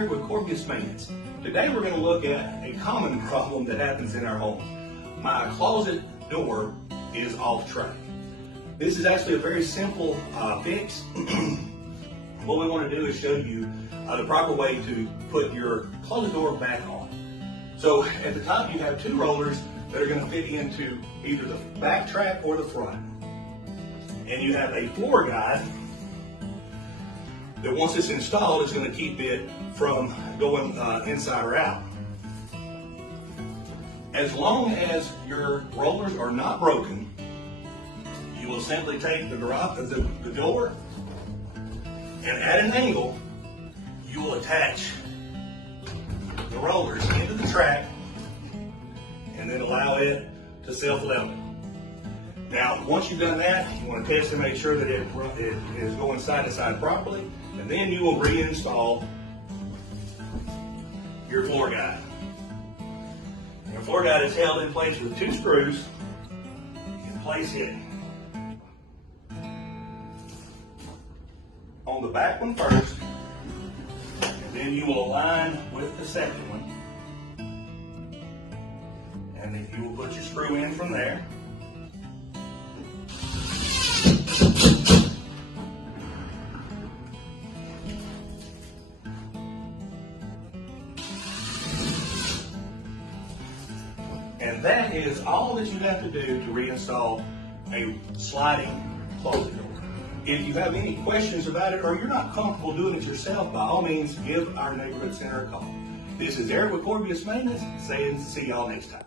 Eric with Corvias Maintenance. Today we're going to look at a common problem that happens in our homes. My closet door is off track. This is actually a very simple fix. What we want to do is show you the proper way to put your closet door back on. So at the top you have two rollers that are going to fit into either the back track or the front. And you have a floor guide that once it's installed is going to keep it from going inside or out. As long as your rollers are not broken, you will simply take the door and at an angle, you will attach the rollers into the track and then allow it to self-level. Now, once you've done that, you want to test to make sure that it is going side to side properly, and then you will reinstall your floor guide. Your floor guide is held in place with two screws. You can place it on the back one first, and then you will align with the second one, and then you will put your screw in from there. And that is all that you have to do to reinstall a sliding closet door. If you have any questions about it or you're not comfortable doing it yourself, by all means, give our neighborhood center a call. This is Eric with Corvias Maintenance, saying see y'all next time.